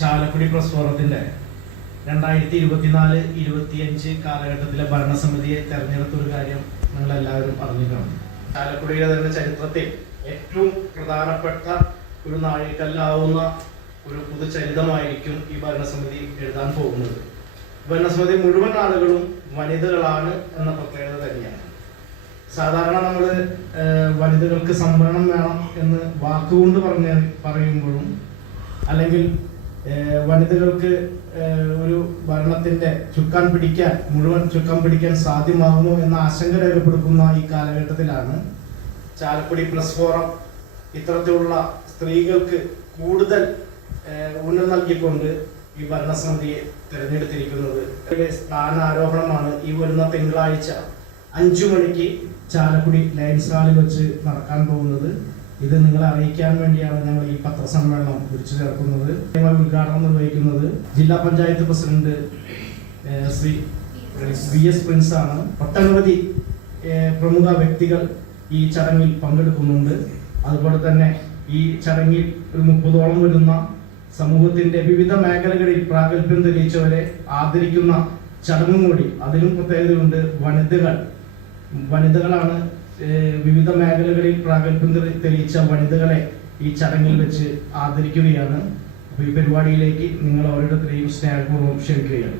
Chalakudy press ഫോറത്തിന്റെ രണ്ടായിരത്തി ഇരുപത്തിനാല് ഇരുപത്തിയഞ്ച് കാലഘട്ടത്തിലെ ഭരണസമിതിയെ തെരഞ്ഞെടുത്ത ഒരു കാര്യം നിങ്ങൾ എല്ലാവരും അറിഞ്ഞിട്ടുണ്ട്. ചാലക്കുടിയുടെ തന്നെ ചരിത്രത്തിൽ ഏറ്റവും പ്രധാനപ്പെട്ട ഒരു നാഴികല്ലാവുന്ന ഒരു പുതുചരിതമായിരിക്കും ഈ ഭരണസമിതി എഴുതാൻ പോകുന്നത്. ഭരണസമിതി മുഴുവൻ ആളുകളും വനിതകളാണ് എന്ന പ്രത്യേകത തന്നെയാണ്. സാധാരണ നമ്മൾ വനിതകൾക്ക് സംവരണം വേണം എന്ന് വാക്കുകൊണ്ട് പറഞ്ഞ പറയുമ്പോഴും അല്ലെങ്കിൽ വനിതകൾക്ക് ഒരു ഭരണത്തിന്റെ ചുക്കാൻ പിടിക്കാൻ മുഴുവൻ ചുക്കാൻ പിടിക്കാൻ സാധ്യമാകുമോ എന്ന ആശങ്ക രേഖപ്പെടുത്തുന്ന ഈ കാലഘട്ടത്തിലാണ് ചാലക്കുടി പ്ലസ് ഫോറം ഇത്തരത്തിലുള്ള സ്ത്രീകൾക്ക് കൂടുതൽ ഊന്നൽ നൽകിക്കൊണ്ട് ഈ ഭരണസമിതിയെ തിരഞ്ഞെടുത്തിരിക്കുന്നത്. സ്ഥാനാരോഹണമാണ് ഈ വരുന്ന തിങ്കളാഴ്ച അഞ്ചു മണിക്ക് ചാലക്കുടി ലയൻസ് ഹാളിൽ വെച്ച് നടക്കാൻ പോകുന്നത്. ഇത് നിങ്ങളെ അറിയിക്കാൻ വേണ്ടിയാണ് ഞങ്ങൾ ഈ പത്രസമ്മേളനം വിളിച്ചു ചേർക്കുന്നത്. ഉദ്ഘാടനം നിർവഹിക്കുന്നത് ജില്ലാ panchayat president Shri V S Prince ആണ് ഒട്ടനവധി പ്രമുഖ വ്യക്തികൾ ഈ ചടങ്ങിൽ പങ്കെടുക്കുന്നുണ്ട്. അതുപോലെ തന്നെ ഈ ചടങ്ങിൽ ഒരു മുപ്പതോളം വരുന്ന സമൂഹത്തിന്റെ വിവിധ മേഖലകളിൽ പ്രാഗൽഭ്യം തെളിയിച്ചവരെ ആദരിക്കുന്ന ചടങ്ങും കൂടി അതിലും പ്രത്യേകതയുണ്ട്. വനിതകൾ വനിതകളാണ് വിവിധ മേഖലകളിൽ പ്രാഗൽഭ്യം തെളിയിച്ച വനിതകളെ ഈ ചടങ്ങിൽ വെച്ച് ആദരിക്കുകയാണ്. അപ്പൊ ഈ പരിപാടിയിലേക്ക് നിങ്ങൾ ഓരോരുത്തരെയും സ്നേഹപൂർവം ക്ഷണിക്കുകയാണ്.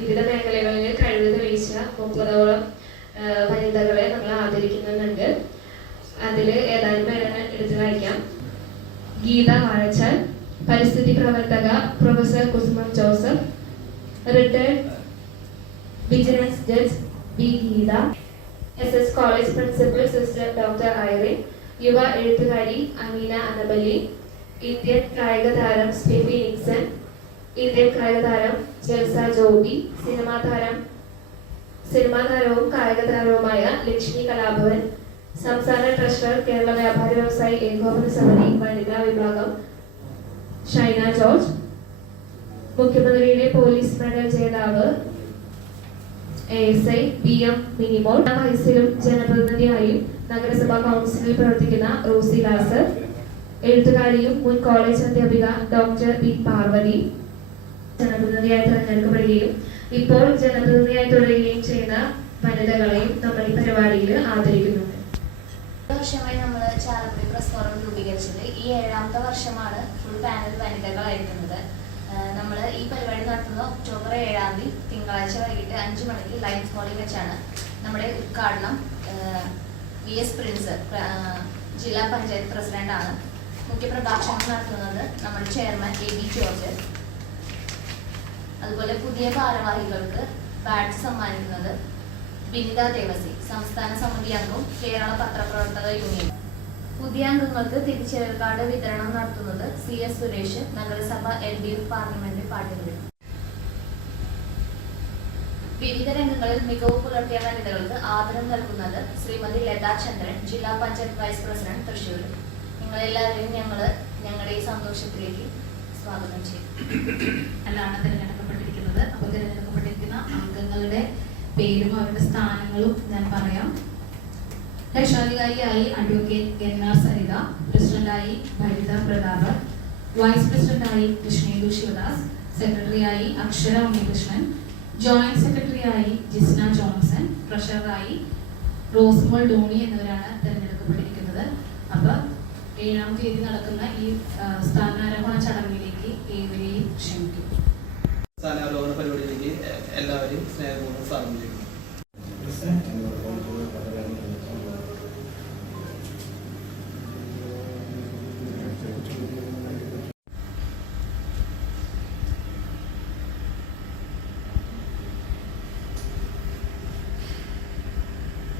വിവിധ മേഖലകളിൽ കഴിവ് തെളിയിച്ച മുപ്പതോളം വനിതകളെ നമ്മൾ ആദരിക്കുന്നുണ്ട്. അതിൽ ഏതാനും പേരെ എടുത്തു വായിക്കാം. ഗീത വാഴച്ചാൽ പരിസ്ഥിതി പ്രവർത്തക professor Kusumam Joseph retired vigilance judge B Geetha. S S college principal sister doctor Irene യുവ എഴുത്തുകാരി അമീന അനബലി ഇന്ത്യൻ കായിക താരം സ്റ്റെഫി നിക്സൺ ഇന്ത്യൻ കായിക താരം ജൽസ ജോബി സിനിമാ താരം സിനിമാ താരവും കായിക താരവുമായ ലക്ഷ്മി കലാഭവൻ സംസ്ഥാന ട്രഷറർ കേരള വ്യാപാര വ്യവസായി ഏകോപന സമിതി വനിതാ വിഭാഗം ഷൈന ജോർജ് മുഖ്യമന്ത്രിയുടെ പോലീസ് മെഡൽ ജേതാവ് A S B M Minimol വയസ്സിലും ജനപ്രതിനിധിയായും നഗരസഭാ കൗൺസിലിൽ പ്രവർത്തിക്കുന്ന റോസി ലാസർ എഴുത്തുകാരിയും മുൻ കോളേജ് അധ്യാപിക ഡോക്ടർ പി പാർവതി ജനപ്രതിനിധിയായി തെരഞ്ഞെടുക്കപ്പെടുകയും ഇപ്പോൾ ജനപ്രതിനിധിയായി തുടരുകയും ചെയ്യുന്ന വനിതകളെയും നമ്മൾ ഈ പരിപാടിയിൽ ആദരിക്കുന്നുണ്ട്. വർഷമായി നമ്മൾ ചാലക്കുടി പ്രസ് ഫോറം രൂപീകരിച്ചത് ഈ ഏഴാമത്തെ വർഷമാണ് ഫുൾ പാനൽ വനിതകളായിരിക്കുന്നത്. നമ്മൾ ഈ പരിപാടി നടത്തുന്നത് ഒക്ടോബർ ഏഴാം തീയതി തിങ്കളാഴ്ച വൈകിട്ട് അഞ്ച് മണിക്ക് ലൈൻസ് ഹാളിൽ വെച്ചാണ്. നമ്മുടെ ഉദ്ഘാടനം വി എസ് പ്രിൻസ് ജില്ലാ പഞ്ചായത്ത് പ്രസിഡന്റാണ് മുഖ്യപ്രഭാഷണം നടത്തുന്നത് നമ്മുടെ ചെയർമാൻ എ ബി ജോർജ്. അതുപോലെ പുതിയ ഭാരവാഹികൾക്ക് ബാഡ്ജ് സമ്മാനിക്കുന്നത് വിനിത ദേവസി സംസ്ഥാന സമിതി അംഗവും കേരള പത്രപ്രവർത്തക യൂണിയൻ പുതിയ അംഗങ്ങൾക്ക് കാർഡ് വിതരണം നടത്തുന്നത് സി എസ് സുരേഷ് നഗരസഭ എൽ ഡി എഫ് പാർലമെന്റ് പാർട്ടികളിൽ. വിവിധ രംഗങ്ങളിൽ മികവ് പുലർത്തിയ വനിതകൾക്ക് ആദരം നൽകുന്നത് ശ്രീമതി ലതാ ചന്ദ്രൻ ജില്ലാ പഞ്ചായത്ത് വൈസ് പ്രസിഡന്റ് തൃശ്ശൂർ നിങ്ങളെല്ലാവരെയും ഞങ്ങൾ ഞങ്ങളുടെ ഈ സന്തോഷത്തിലേക്ക് സ്വാഗതം ചെയ്യും. അല്ലാണ് തിരഞ്ഞെടുക്കപ്പെട്ടിരിക്കുന്നത്. അപ്പോൾ തിരഞ്ഞെടുക്കപ്പെട്ടിരിക്കുന്ന അംഗങ്ങളുടെ പേരും അവരുടെ സ്ഥാനങ്ങളും ഞാൻ പറയാം. രക്ഷാധികാരിയായി അഡ്വക്കേറ്റ് എൻ ആർ സരിത പ്രസിഡന്റായി ഭരിത പ്രതാപ് വൈസ് പ്രസിഡന്റായി കൃഷ്ണേന്ദു ശിവദാസ് സെക്രട്ടറിയായി അക്ഷര ഉണ്ണികൃഷ്ണൻ ജോയിന്റ് സെക്രട്ടറിയായി ജിസ്ന ജോൺസൺ ട്രഷററായി റോസ്മോൾ ഡോണി എന്നിവരാണ് തിരഞ്ഞെടുക്കപ്പെട്ടിരിക്കുന്നത്. അപ്പൊ ഏഴാം തീയതി നടക്കുന്ന ഈ സ്ഥാനാരോഹണ ചടങ്ങിലേക്ക് ഏവരെയും ക്ഷണിക്കും സ്ഥാനാരോഹണ പരിപാടിയിലേക്ക് എല്ലാവരും സ്നേഹപൂർവം സ്വാഗതം